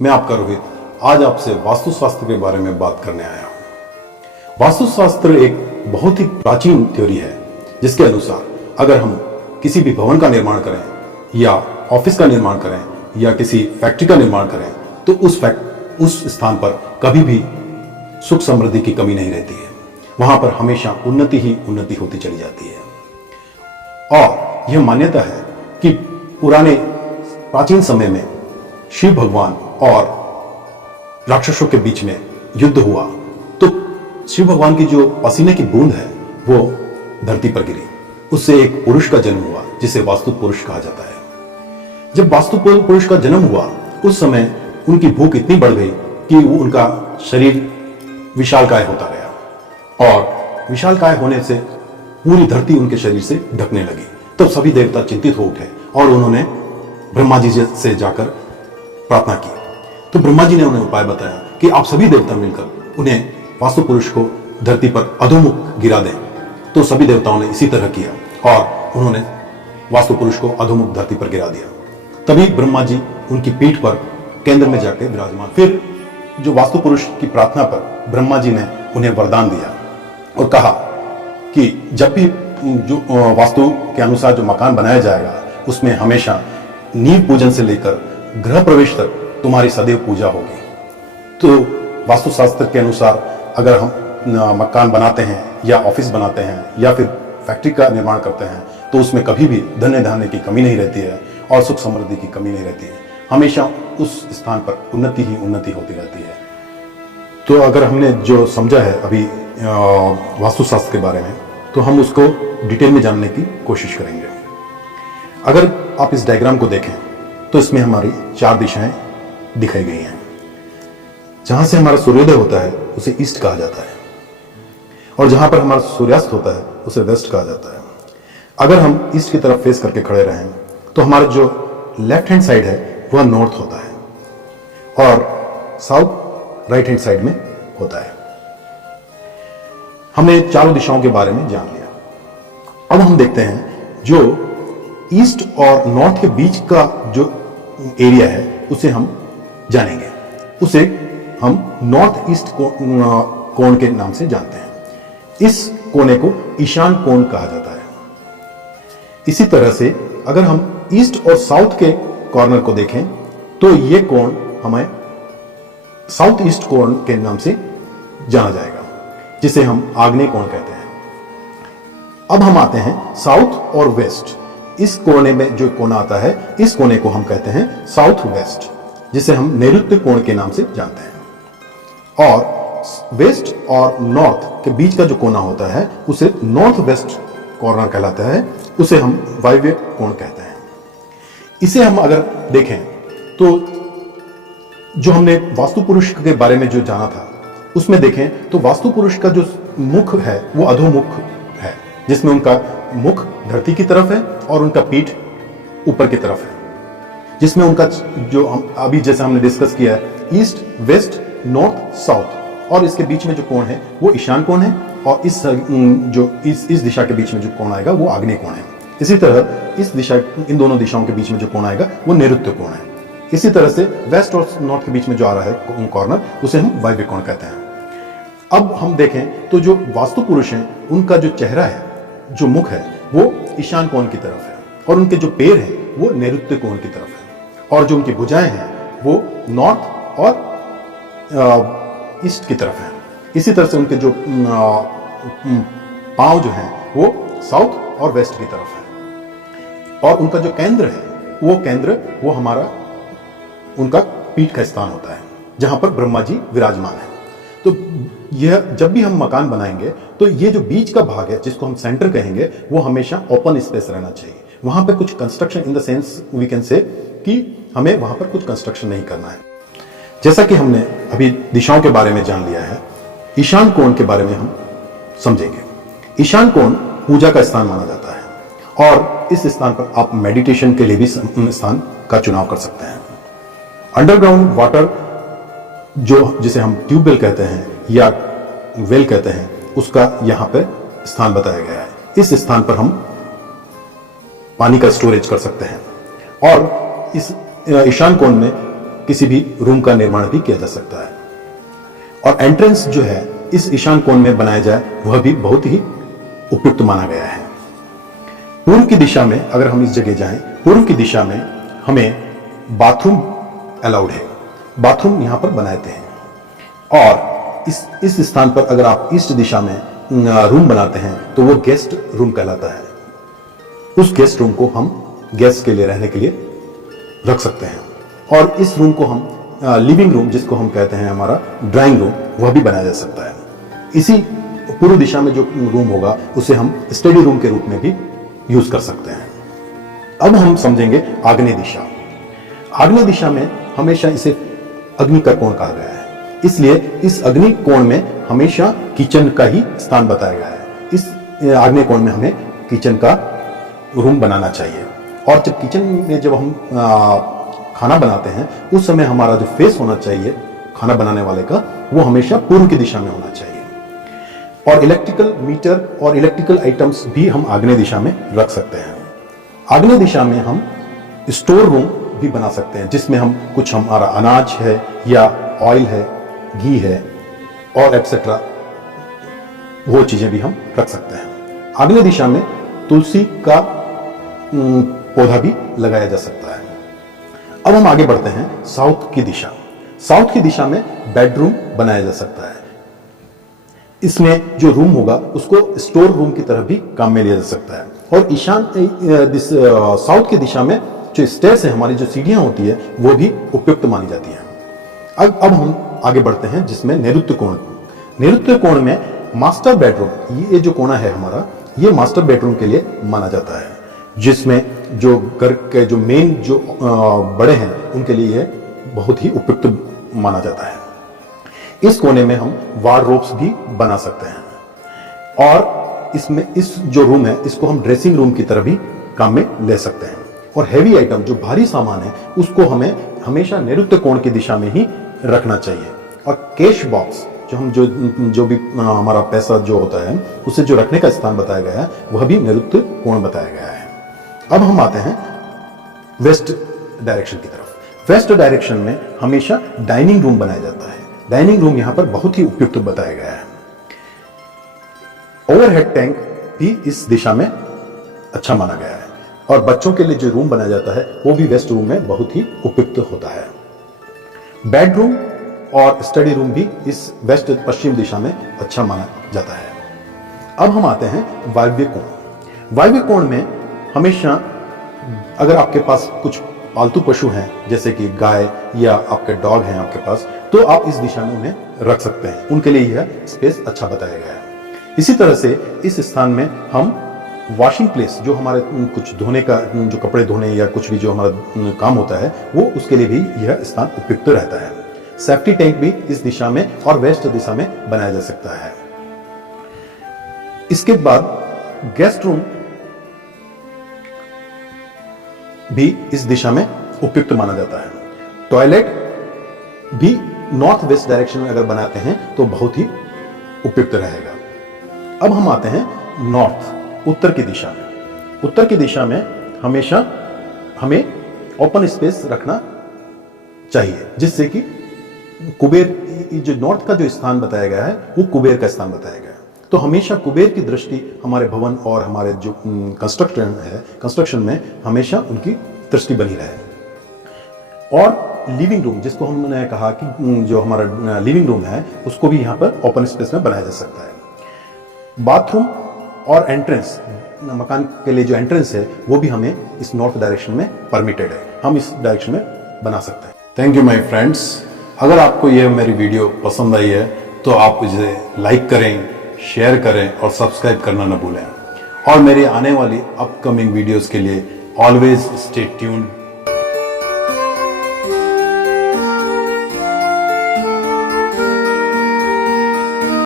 मैं आपका रोहित आज आपसे वास्तुशास्त्र के बारे में बात करने आया हूं। वास्तुशास्त्र एक बहुत ही प्राचीन थ्योरी है जिसके अनुसार अगर हम किसी भी भवन का निर्माण करें या ऑफिस का निर्माण करें या किसी फैक्ट्री का निर्माण करें तो उस स्थान पर कभी भी सुख समृद्धि की कमी नहीं रहती है। वहां पर हमेशा उन्नति ही उन्नति होती चली जाती है। और यह मान्यता है कि पुराने प्राचीन समय में शिव भगवान और राक्षसों के बीच में युद्ध हुआ तो शिव भगवान की जो पसीने की बूंद है वो धरती पर गिरी, उससे एक पुरुष का जन्म हुआ जिसे वास्तु पुरुष कहा जाता है। जब वास्तु पुरुष का जन्म हुआ उस समय उनकी भूख इतनी बढ़ गई कि उनका शरीर विशालकाय होता गया और विशालकाय होने से पूरी धरती उनके शरीर से ढकने लगी। तब सभी देवता चिंतित हो उठे और उन्होंने ब्रह्मा जी से जाकर प्रार्थना की। तो ब्रह्मा जी ने उन्हें उपाय बताया कि आप सभी देवता मिलकर उन्हें वास्तु पुरुष को धरती पर अधोमुख गिरा दें। तो सभी देवताओं ने इसी तरह किया और उन्होंने वास्तु पुरुष को अधोमुख धरती पर गिरा दिया। तभी ब्रह्मा जी उनकी पीठ पर केंद्र में जाकर विराजमान। फिर जो वास्तु पुरुष की प्रार्थना पर ब्रह्मा जी ने उन्हें वरदान दिया और कहा कि जब भी जो वास्तु के अनुसार जो मकान बनाया जाएगा उसमें हमेशा नींव पूजन से लेकर गृह प्रवेश तक तुम्हारी सदैव पूजा होगी। तो वास्तुशास्त्र के अनुसार अगर हम मकान बनाते हैं या ऑफिस बनाते हैं या फिर फैक्ट्री का निर्माण करते हैं तो उसमें कभी भी धन धान्य की कमी नहीं रहती है और सुख समृद्धि की कमी नहीं रहती है। हमेशा उस स्थान पर उन्नति ही उन्नति होती रहती है। तो अगर हमने जो समझा है अभी वास्तुशास्त्र के बारे में तो हम उसको डिटेल में जानने की कोशिश करेंगे। अगर आप इस डायग्राम को देखें तो इसमें हमारी 4 दिशाएं दिखाई गई हैं। जहां से हमारा सूर्योदय होता है उसे ईस्ट कहा जाता है और जहां पर हमारा सूर्यास्त होता है उसे वेस्ट कहा जाता है। अगर हम ईस्ट की तरफ फेस करके खड़े रहें तो हमारा जो लेफ्ट हैंड साइड है वह नॉर्थ होता है और साउथ राइट हैंड साइड में होता है। हमने 4 दिशाओं के बारे में जान लिया। अब हम देखते हैं जो ईस्ट और नॉर्थ के बीच का जो एरिया है उसे हम जानेंगे। उसे हम नॉर्थ ईस्ट कोण के नाम से जानते हैं। इस कोने को ईशान कोण कहा जाता है। इसी तरह से अगर हम ईस्ट और साउथ के कॉर्नर को देखें तो यह कोण हमें साउथ ईस्ट कोण के नाम से जाना जाएगा जिसे हम आग्नेय कोण कहते हैं। अब हम आते हैं साउथ और वेस्ट। इस कोने में जो कोना आता है इस कोने को हम कहते हैं साउथ वेस्ट जिसे हम नैऋत्य कोण के नाम से जानते हैं। और वेस्ट और नॉर्थ के बीच का जो कोना होता है उसे नॉर्थ वेस्ट कॉर्नर कहलाता है, उसे हम वायव्य कोण कहते हैं। इसे हम अगर देखें तो जो हमने वास्तु पुरुष के बारे में जो जाना था उसमें देखें तो वास्तु पुरुष का जो मुख है वो अधोमुख है जिसमें उनका मुख धरती की तरफ है और उनका पीठ ऊपर की तरफ है, जिसमें उनका जो अभी जैसे हमने डिस्कस किया है ईस्ट वेस्ट नॉर्थ साउथ और इसके बीच में जो कोण है वो ईशान कोण है और इस दिशा के बीच में जो कोण आएगा वो आग्नेय कोण है। इसी तरह इन दोनों दिशाओं के बीच में जो कोण आएगा वो नैऋत्य कोण है। इसी तरह से वेस्ट और नॉर्थ के बीच में जो आ रहा है कॉर्नर उसे हम वायव्य कोण कहते हैं। अब हम देखें तो जो वास्तु पुरुष हैं उनका जो चेहरा है जो मुख है वो ईशान कोण की तरफ है और उनके जो पैर हैं वो नैऋत्य कोण की तरफ है और जो उनकी भुजाएं हैं वो नॉर्थ और ईस्ट की तरफ है। इसी तरह से उनके जो पांव जो हैं वो साउथ और वेस्ट की तरफ है और उनका जो केंद्र है वो हमारा उनका पीठ का स्थान होता है जहां पर ब्रह्मा जी विराजमान है। तो यह जब भी हम मकान बनाएंगे तो ये जो बीच का भाग है जिसको हम सेंटर कहेंगे वो हमेशा ओपन स्पेस रहना चाहिए। वहां पर कुछ construction in the sense we can say कि हमें वहां पर कुछ कंस्ट्रक्शन नहीं करना है। जैसा कि हमने अभी दिशाओं के बारे में जान लिया है, ईशान कोण के बारे में हम समझेंगे। ईशान कोण पूजा का स्थान माना जाता है और इस स्थान पर आप मेडिटेशन के लिए भी स्थान का चुनाव कर सकते हैं। अंडरग्राउंड वाटर जिसे हम ट्यूबवेल कहते हैं या वेल कहते हैं उसका यहां पर स्थान बताया गया है। इस स्थान पर हम पानी का स्टोरेज कर सकते हैं और इस ईशान कोण में किसी भी रूम का निर्माण भी किया जा सकता है। और एंट्रेंस जो है इस ईशान कोण में बनाया जाए वह भी बहुत ही उपयुक्त माना गया है। पूर्व की दिशा में अगर हम इस जगह जाएं, पूर्व की दिशा में हमें बाथरूम अलाउड है, बाथरूम यहां पर बनाते हैं। और इस स्थान पर अगर आप ईस्ट दिशा में रूम बनाते हैं तो वो गेस्ट रूम कहलाता है। उस गेस्ट रूम को हम गेस्ट के लिए रहने के लिए रख सकते हैं। और इस रूम को हम लिविंग रूम, जिसको हम कहते हैं हमारा ड्राइंग रूम, वह भी बनाया जा सकता है। इसी पूर्व दिशा में जो रूम होगा उसे हम स्टडी रूम के रूप में भी यूज कर सकते हैं। अब हम समझेंगे आग्नेय दिशा। आग्नेय दिशा में हमेशा इसे अग्नि का कोण कहा गया है, इसलिए इस अग्नि कोण में हमेशा किचन का ही स्थान बताया गया है। इस आग्नेय कोण में हमें किचन का रूम बनाना चाहिए। और जब किचन में जब हम खाना बनाते हैं उस समय हमारा जो फेस होना चाहिए खाना बनाने वाले का, वो हमेशा पूर्व की दिशा में होना चाहिए। और इलेक्ट्रिकल मीटर और इलेक्ट्रिकल आइटम्स भी हम आग्नेय दिशा में रख सकते हैं। आग्नेय दिशा में हम स्टोर रूम भी बना सकते हैं, जिसमें हम कुछ हमारा अनाज है या ऑयल है, घी है और एक्सेट्रा वो चीजें भी हम रख सकते हैं। आग्नेय दिशा में तुलसी का पौधा भी लगाया जा सकता है। अब हम आगे बढ़ते हैं साउथ की दिशा। साउथ की दिशा में बेडरूम बनाया जा सकता है। इसमें जो रूम होगा उसको स्टोर रूम की तरह भी काम में लिया जा सकता है। और साउथ की दिशा में जो स्टेयर्स है, हमारी जो सीढ़ियां होती है, वो भी उपयुक्त मानी जाती हैं। अब हम आगे बढ़ते हैं जिसमें नैऋत्य कोण। नैऋत्य कोण में मास्टर बेडरूम, ये जो कोना है हमारा, ये मास्टर बेडरूम के लिए माना जाता है, जिसमें जो घर के जो मेन जो बड़े हैं उनके लिए यह बहुत ही उपयुक्त माना जाता है। इस कोने में हम वार्डरोब्स भी बना सकते हैं। और इसमें इस जो रूम है इसको हम ड्रेसिंग रूम की तरह भी काम में ले सकते हैं। और हैवी आइटम, जो भारी सामान है, उसको हमें हमेशा नैऋत्य कोण की दिशा में ही रखना चाहिए। और कैश बॉक्स, जो भी हमारा पैसा जो होता है उसे जो रखने का स्थान बताया गया है, वह भी नैऋत्य कोण बताया गया है। अब हम आते हैं वेस्ट डायरेक्शन की तरफ। वेस्ट डायरेक्शन में हमेशा डाइनिंग रूम बनाया जाता है। डाइनिंग रूम यहां पर बहुत ही उपयुक्त बताया गया है। ओवरहेड टैंक भी इस दिशा में अच्छा माना गया है। और बच्चों के लिए जो रूम बनाया जाता है वो भी वेस्ट रूम में बहुत ही उपयुक्त होता है। बेडरूम और स्टडी रूम भी इस वेस्ट पश्चिम दिशा में अच्छा माना जाता है। अब हम आते हैं वायव्य कोण। वायव्य कोण में हमेशा अगर आपके पास कुछ पालतू पशु हैं, जैसे कि गाय या आपके डॉग हैं आपके पास, तो आप इस दिशा में उन्हें रख सकते हैं। उनके लिए यह स्पेस अच्छा बताया गया है। इसी तरह से इस स्थान में हम वॉशिंग प्लेस, जो हमारे कुछ धोने का, जो कपड़े धोने या कुछ भी जो हमारा काम होता है, वो उसके लिए भी यह स्थान उपयुक्त रहता है। सेफ्टी टैंक भी इस दिशा में और वेस्ट दिशा में बनाया जा सकता है। इसके बाद गेस्ट रूम भी इस दिशा में उपयुक्त माना जाता है। टॉयलेट भी नॉर्थ वेस्ट डायरेक्शन में अगर बनाते हैं तो बहुत ही उपयुक्त रहेगा। अब हम आते हैं नॉर्थ, उत्तर की दिशा में। उत्तर की दिशा में हमेशा हमें ओपन स्पेस रखना चाहिए, जिससे कि कुबेर, जो नॉर्थ का जो स्थान बताया गया है वो कुबेर का स्थान बताया गया है। तो हमेशा कुबेर की दृष्टि हमारे भवन और हमारे जो कंस्ट्रक्शन में हमेशा उनकी दृष्टि बनी रहे। और लिविंग रूम, जिसको हमने कहा कि जो हमारा लिविंग रूम है उसको भी यहाँ पर ओपन स्पेस में बनाया जा सकता है। बाथरूम और एंट्रेंस, मकान के लिए जो एंट्रेंस है वो भी हमें इस नॉर्थ डायरेक्शन में परमिटेड है, हम इस डायरेक्शन में बना सकते हैं। Thank you my friends. अगर आपको यह मेरी वीडियो पसंद आई है तो आप इसे लाइक करें, शेयर करें और सब्सक्राइब करना न भूलें। और मेरी आने वाली अपकमिंग वीडियोस के लिए ऑलवेज स्टे ट्यून्ड